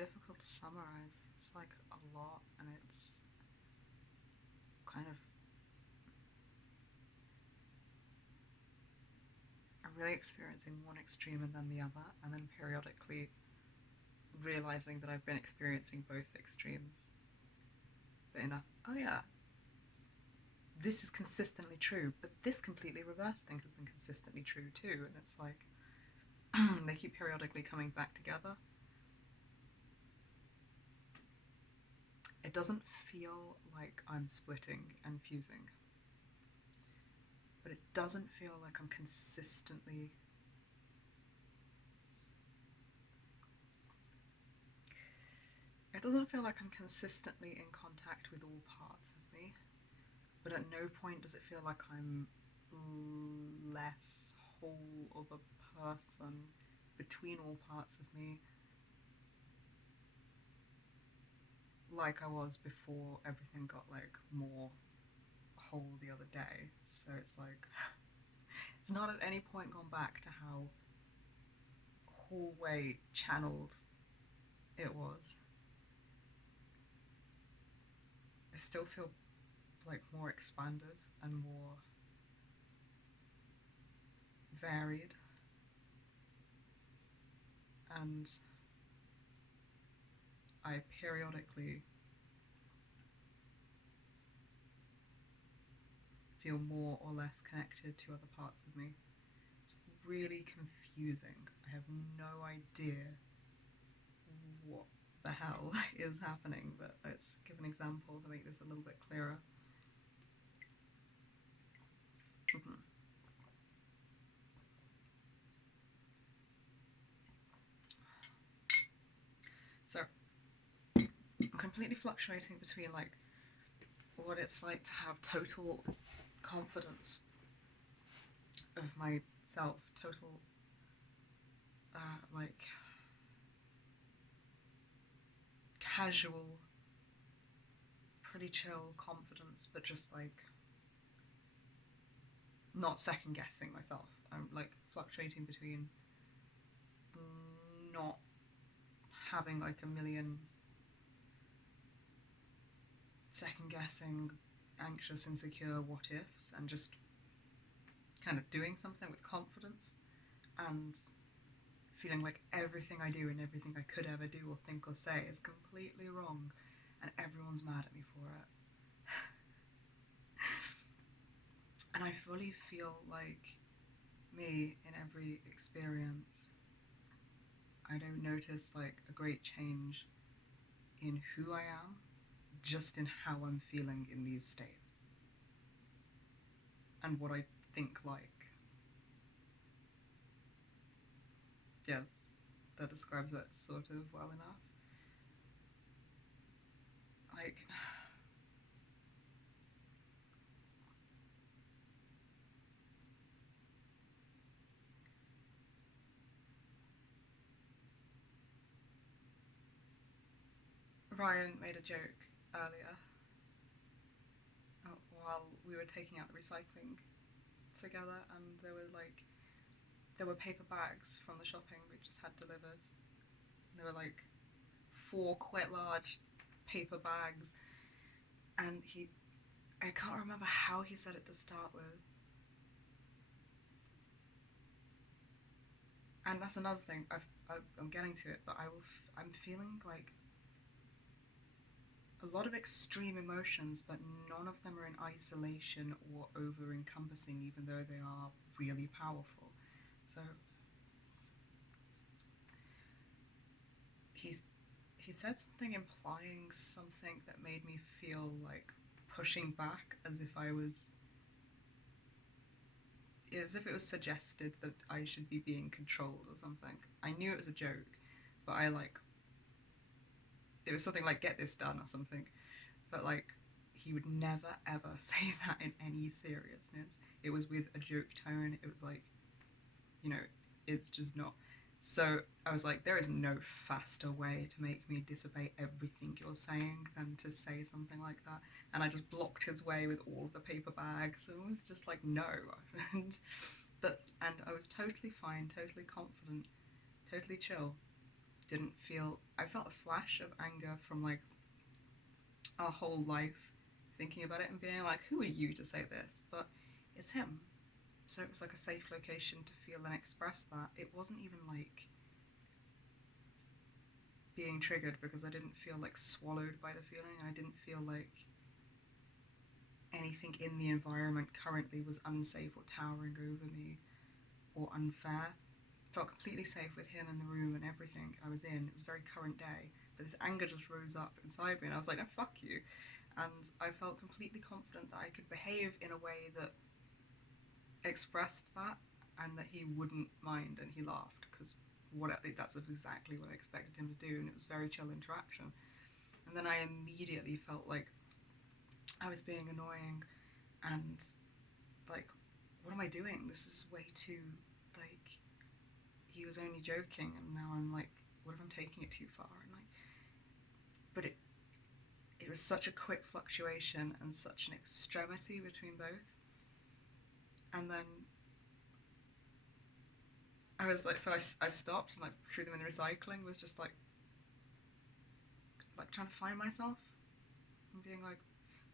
difficult to summarize. It's like a lot, and it's kind of. I'm really experiencing one extreme and then the other, and then periodically realizing that I've been experiencing both extremes. But in a, oh yeah, this is consistently true, but this completely reversed thing has been consistently true too, and it's like they keep periodically coming back together. It doesn't feel like I'm splitting and fusing, but it doesn't feel like I'm consistently. It doesn't feel like I'm consistently in contact with all parts of me, but at no point does it feel like I'm less whole of a person between all parts of me, like I was before everything got like more whole the other day. So it's like it's not at any point gone back to how whole way channeled it was. I still feel like more expanded and more varied, and I periodically feel more or less connected to other parts of me. It's really confusing. I have no idea what the hell is happening, but let's give an example to make this a little bit clearer. So I'm completely fluctuating between like what it's like to have total confidence of myself, total like casual, pretty chill confidence, but just like not second guessing myself. I'm like fluctuating between not having like a million second guessing, anxious, insecure what ifs, and just kind of doing something with confidence and feeling like everything I do and everything I could ever do or think or say is completely wrong and everyone's mad at me for it. And I fully feel like me in every experience. I don't notice like a great change in who I am, just in how I'm feeling in these states and what I think like. Yes, that describes it sort of well enough. Like, Ryan made a joke earlier while we were taking out the recycling together, and there were paper bags from the shopping we just had delivered. There were like 4 quite large paper bags, and I can't remember how he said it to start with. And that's another thing. I'm getting to it, but I'm feeling like a lot of extreme emotions, but none of them are in isolation or over encompassing, even though they are really powerful. So he's he said something implying something that made me feel like pushing back, as if it was suggested that I should be being controlled or something. I knew it was a joke, but it was something like get this done or something. But like he would never ever say that in any seriousness. It was with a joke tone. It was like, you know, it's just not. So I was like, there is no faster way to make me disobey everything you're saying than to say something like that. And I just blocked his way with all of the paper bags and was just like, no. And I was totally fine, totally confident, totally chill. didn't feel. I felt a flash of anger from like our whole life, thinking about it and being like, who are you to say this? But it's him. So it was like a safe location to feel and express that. It wasn't even like being triggered because I didn't feel like swallowed by the feeling, and I didn't feel like anything in the environment currently was unsafe or towering over me or unfair. I felt completely safe with him in the room and everything I was in. It was a very current day, but this anger just rose up inside me, and I was like, no, fuck you. And I felt completely confident that I could behave in a way that expressed that and that he wouldn't mind, and he laughed because that's exactly what I expected him to do, and it was very chill interaction. And then I immediately felt like I was being annoying and like, what am I doing? This is way too, like, he was only joking, and now I'm like, what if I'm taking it too far? And like, but it was such a quick fluctuation and such an extremity between both. And then I was like, so I stopped and like threw them in the recycling. Was just like trying to find myself and being like,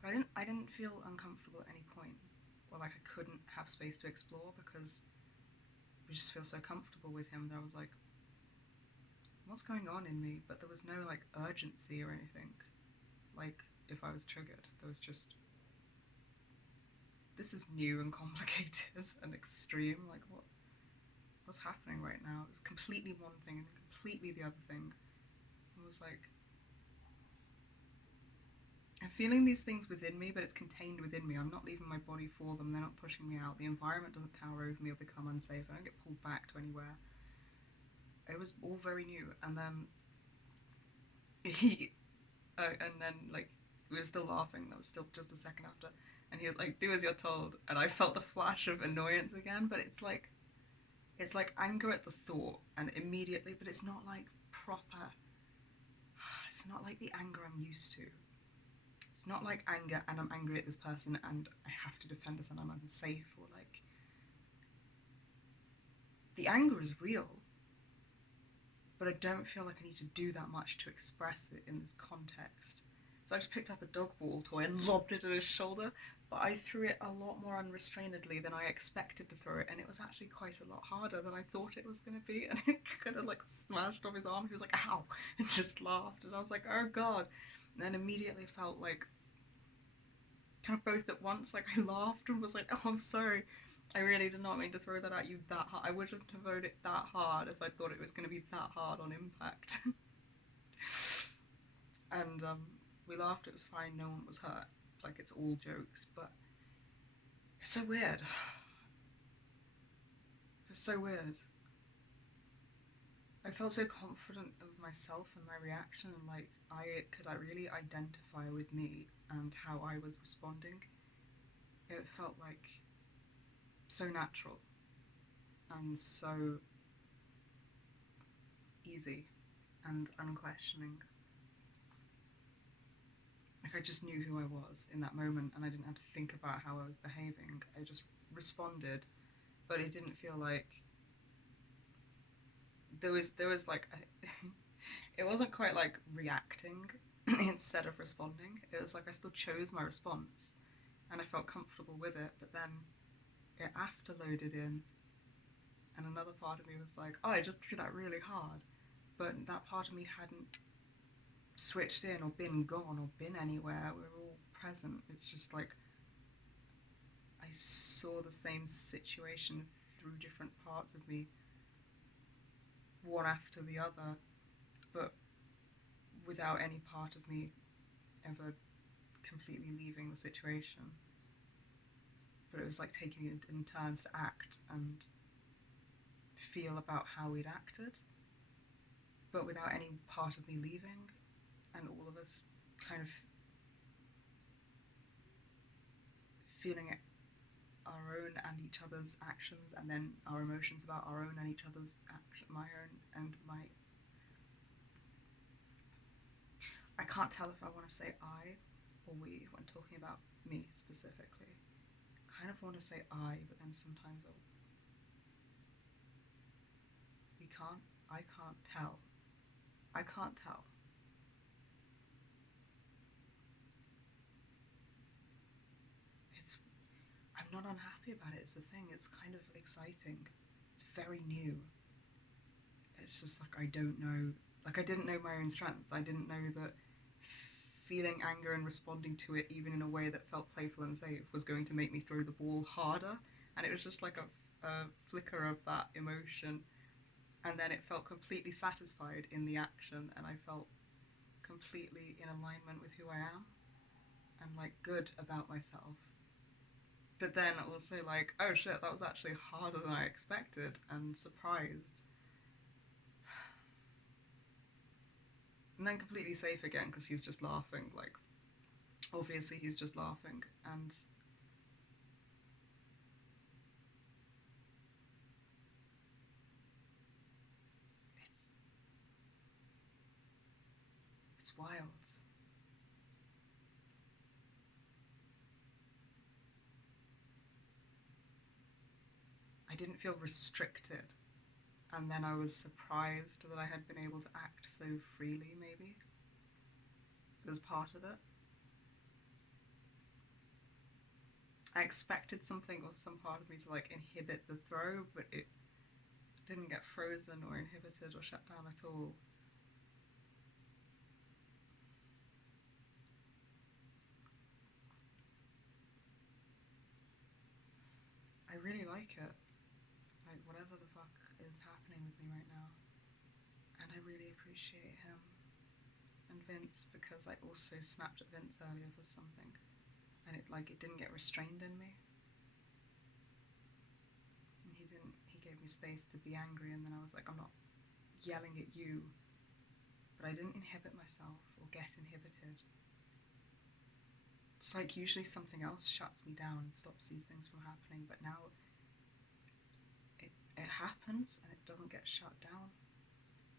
but I didn't feel uncomfortable at any point, or like I couldn't have space to explore because I just feel so comfortable with him that I was like, what's going on in me? But there was no like urgency or anything. Like if I was triggered, there was just, this is new and complicated and extreme. Like what's happening right now? It was completely one thing and completely the other thing. It was like, I'm feeling these things within me, but it's contained within me. I'm not leaving my body for them. They're not pushing me out. The environment doesn't tower over me or become unsafe. I don't get pulled back to anywhere. It was all very new. And then like we were still laughing. That was still just a second after. And he was like, "Do as you're told." And I felt the flash of annoyance again. But it's like anger at the thought, and immediately. But it's not like proper. It's not like the anger I'm used to. It's not like anger and I'm angry at this person and I have to defend us and I'm unsafe, or like, the anger is real, but I don't feel like I need to do that much to express it in this context. So I just picked up a dog ball toy and lobbed it at his shoulder, but I threw it a lot more unrestrainedly than I expected to throw it, and it was actually quite a lot harder than I thought it was going to be, and it kind of like smashed off his arm. He was like, ow, and just laughed, and I was like, oh god. And then immediately felt like, kind of both at once, like I laughed and was like, oh, I'm sorry. I really did not mean to throw that at you that hard. I wouldn't have thrown it that hard if I thought it was going to be that hard on impact. And we laughed, it was fine, no one was hurt. Like, it's all jokes, but it's so weird. It's so weird. I felt so confident of myself and my reaction, and like I really identify with me and how I was responding. It felt like so natural and so easy and unquestioning. Like, I just knew who I was in that moment, and I didn't have to think about how I was behaving. I just responded, but it didn't feel like there was like it wasn't quite like reacting instead of responding. It was like I still chose my response, and I felt comfortable with it. But then it after loaded in, and another part of me was like, "Oh, I just threw that really hard," but that part of me hadn't switched in or been gone or been anywhere. We were all present. It's just like I saw the same situation through different parts of me, one after the other, but without any part of me ever completely leaving the situation. But it was like taking it in turns to act and feel about how we'd acted, but without any part of me leaving, and all of us kind of feeling it, our own and each other's actions, and then our emotions about our own and each other's action, my own and my. I can't tell if I want to say I or we when talking about me specifically. I kind of want to say I, but then sometimes we can't. I can't tell. I can't tell. It's I'm not unhappy about it. It's the thing. It's kind of exciting. It's very new. It's just like I don't know. Like I didn't know my own strength. I didn't know that feeling anger and responding to it, even in a way that felt playful and safe, was going to make me throw the ball harder. And it was just like a flicker of that emotion, and then it felt completely satisfied in the action, and I felt completely in alignment with who I am and like good about myself. But then also like, oh shit, that was actually harder than I expected, and surprised. And then completely safe again because he's just laughing. Like, obviously, he's just laughing, and it's it's wild. I didn't feel restricted, and then I was surprised that I had been able to act so freely. Maybe it was part of it. I expected something or some part of me to like inhibit the throw, but it didn't get frozen or inhibited or shut down at all. I really like it. Like, whatever the fuck is happening with me right now. And I really appreciate him and Vince because I also snapped at Vince earlier for something. And it didn't get restrained in me. And he gave me space to be angry, and then I was like, I'm not yelling at you. But I didn't inhibit myself or get inhibited. It's like usually something else shuts me down and stops these things from happening, but now it happens and it doesn't get shut down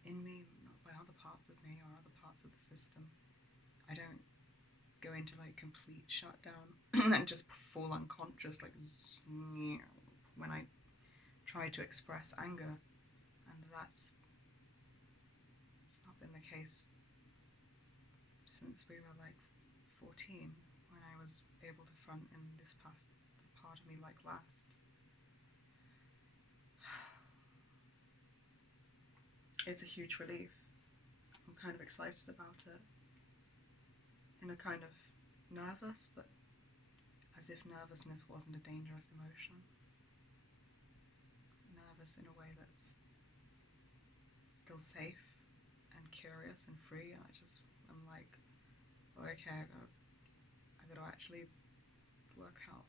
in me, not by other parts of me or other parts of the system. I don't go into like complete shutdown and just fall unconscious like when I try to express anger, and that's it's not been the case since we were like 14 when I was able to front in this past part of me like last. It's a huge relief. I'm kind of excited about it, in a kind of nervous, but as if nervousness wasn't a dangerous emotion. Nervous in a way that's still safe and curious and free, and I'm like, well, okay, I gotta actually work out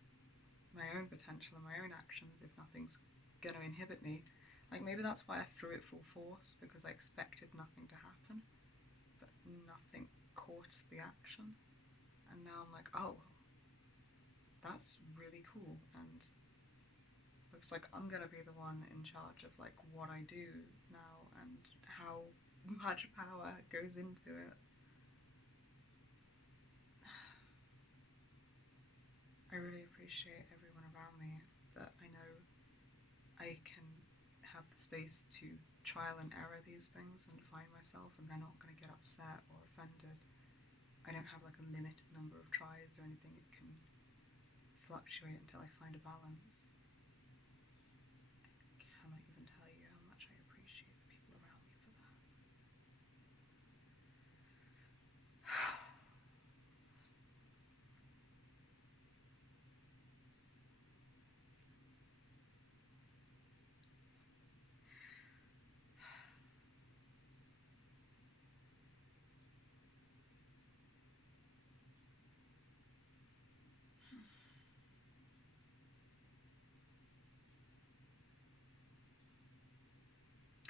my own potential and my own actions if nothing's gonna inhibit me. Like, maybe that's why I threw it full force, because I expected nothing to happen, but nothing caught the action. And now I'm like, oh, that's really cool, and looks like I'm gonna be the one in charge of like what I do now and how much power goes into it. I really appreciate everyone around me, that I know I can have the space to trial and error these things and find myself, and they're not going to get upset or offended. I don't have like a limited number of tries or anything. It can fluctuate until I find a balance. I cannot even tell you how much I appreciate the people around me for that.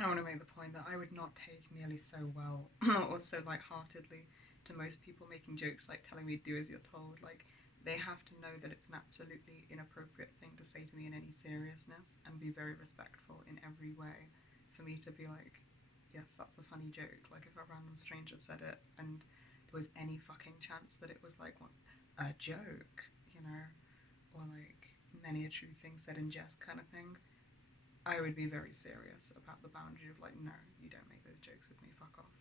I want to make the point that I would not take nearly so well or so lightheartedly to most people making jokes like telling me do as you're told. Like, they have to know that it's an absolutely inappropriate thing to say to me in any seriousness, and be very respectful in every way for me to be like, yes, that's a funny joke. Like, if a random stranger said it and there was any fucking chance that it was like what, a joke, you know, or like many a true thing said in jest kind of thing, I would be very serious about the boundary of like, no, you don't make those jokes with me, fuck off.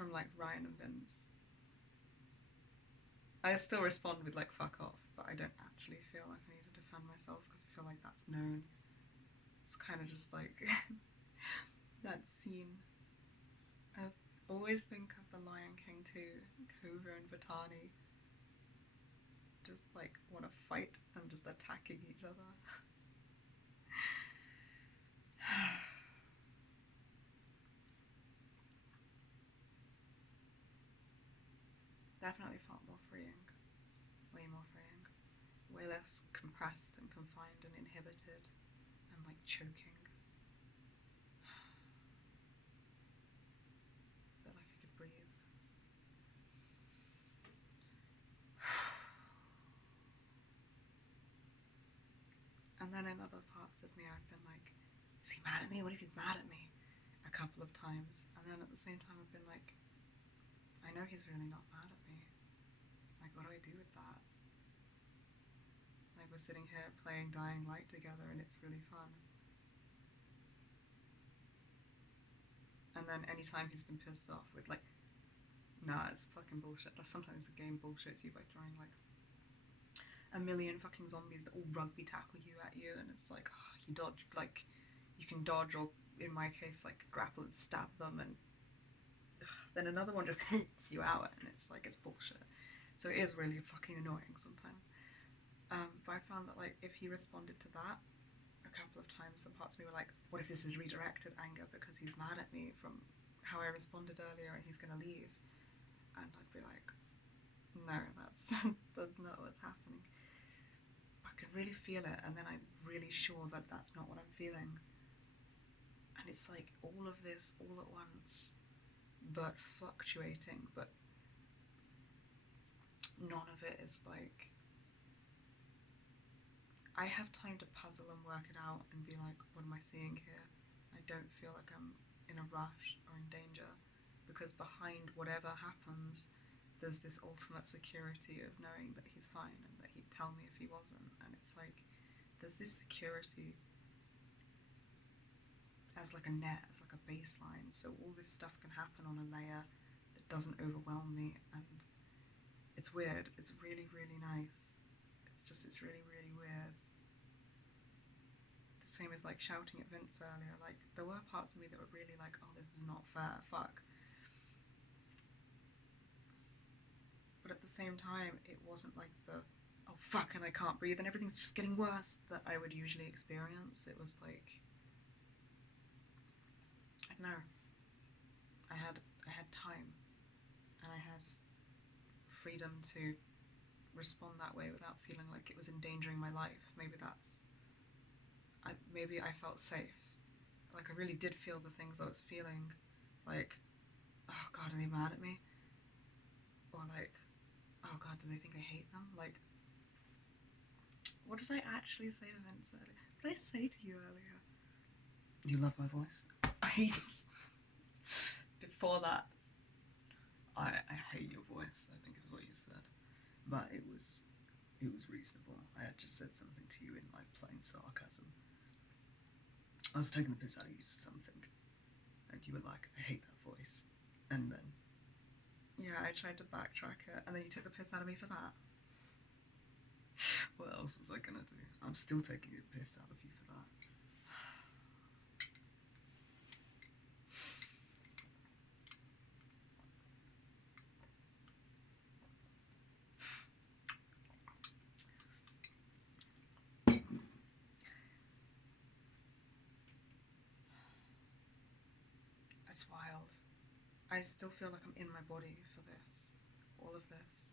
from like Ryan and Vince. I still respond with like fuck off, but I don't actually feel like I need to defend myself because I feel like that's known. It's kind of just like that scene. I always think of The Lion King too, Kova and Vitani just like want to fight and just attacking each other. Definitely felt more freeing, way more freeing, way less compressed and confined and inhibited and like choking. Felt like I could breathe. And then in other parts of me, I've been like, is he mad at me? What if he's mad at me? A couple of times. And then at the same time, I've been like, I know he's really not mad at me. Like, what do I do with that? Like, we're sitting here playing Dying Light together and it's really fun. And then anytime he's been pissed off with like, nah, it's fucking bullshit. Sometimes the game bullshits you by throwing like a million fucking zombies that all rugby tackle you at you, and it's like, oh, you dodge, like, you can dodge, or in my case, like, grapple and stab them, and then another one just hits you out, and it's like, it's bullshit. So it is really fucking annoying sometimes. But I found that, like, if he responded to that a couple of times, some parts of me were like, what if this is redirected anger because he's mad at me from how I responded earlier and he's gonna leave? And I'd be like, no, that's that's not what's happening. I could really feel it, and then I'm really sure that that's not what I'm feeling. And it's like all of this all at once, but fluctuating, but none of it is like, I have time to puzzle and work it out and be like, what am I seeing here? I don't feel like I'm in a rush or in danger, because behind whatever happens, there's this ultimate security of knowing that he's fine and that he'd tell me if he wasn't. And it's like, there's this security as like a net, as like a baseline, so all this stuff can happen on a layer that doesn't overwhelm me, and it's weird. It's really, really nice. It's really, really weird. The same as like shouting at Vince earlier, like there were parts of me that were really like, oh, this is not fair, fuck. But at the same time, it wasn't like the, oh fuck, and I can't breathe and everything's just getting worse, that I would usually experience. It was like, I don't know, I had time, and I had freedom to respond that way without feeling like it was endangering my life. Maybe I felt safe. Like I really did feel the things I was feeling, like, oh god, are they mad at me? Or like, oh god, do they think I hate them? Like, what did I actually say to Vince earlier? What did I say to you earlier? Do you love my voice? I just, before that, I hate your voice, I think is what you said. But it was reasonable. I had just said something to you in like plain sarcasm. I was taking the piss out of you for something, and you were like, I hate that voice. And then, yeah, I tried to backtrack it, and then you took the piss out of me for that. What else was I gonna do? I'm still taking the piss out of you for that. It's wild. I still feel like I'm in my body for this. All of this.